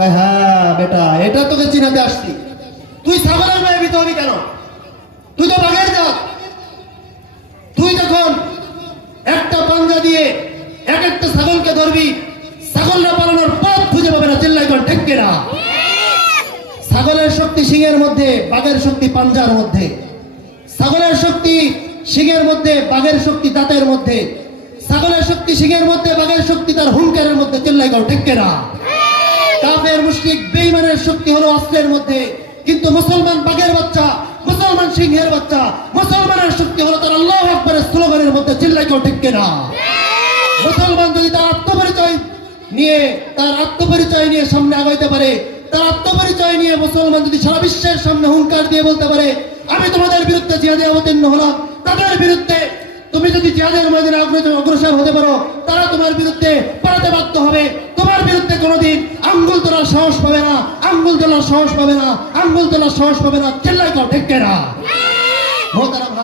কয় হ্যাঁ বেটা, এটা তোকে চিনাতে আসছি। তুই ছাগলের গায়ে ভীত হবি কেন? তুই তো বাঘের জাত। তুই যখন একটা পাঞ্জা দিয়ে এক একটা ছাগলকে ধরবি, ছাগলরা পালানোর পথ খুঁজে পাবে না। চিল্লাই কর ঠিক কিনা? ছাগলের শক্তি সিংহের মধ্যে, বাঘের শক্তি পাঞ্জার মধ্যে। ছাগলের শক্তি সিংহের মধ্যে, বাঘের শক্তি দাঁতের মধ্যে। ছাগলের শক্তি সিংহের মধ্যে, বাঘের শক্তি তার হুঙ্কারের মধ্যে। চিল্লাই কর ঠিক কিনা? কাফের মুশরিক বেঈমানের শক্তি হলো অস্ত্রের মধ্যে, কিন্তু মুসলমান বাঘের বাচ্চা, মুসলমান সিংহের বাচ্চা, মুসলমানের শক্তি হলো তার আল্লাহু আকবারের স্লোগানের মধ্যে। চিল্লাই কর ঠিক কিনা? মুসলমান যদি তার আত্মপরিচয় নিয়ে সামনে আগাইতে পারে, তার আত্মপরিচয় নিয়ে মুসলমান যদি সারা বিশ্বের সামনে হুঙ্কার দিয়ে বলতে পারে আমি তোমাদের বিরুদ্ধে জিহাদে অবতীর্ণ হলাম, তাদের বিরুদ্ধে তুমি যদি জিহাদের ময়দানে অগ্রসর হতে পারো, তারা তোমার বিরুদ্ধে পালাতে বাধ্য হবে। তোমার বিরুদ্ধে কোনোদিন আঙ্গুল তোলার সাহস পাবে না, আঙ্গুল তোলার সাহস পাবে না, আঙ্গুল তোলার সাহস পাবে না। চিল্লাই কর ঠিক কিনা?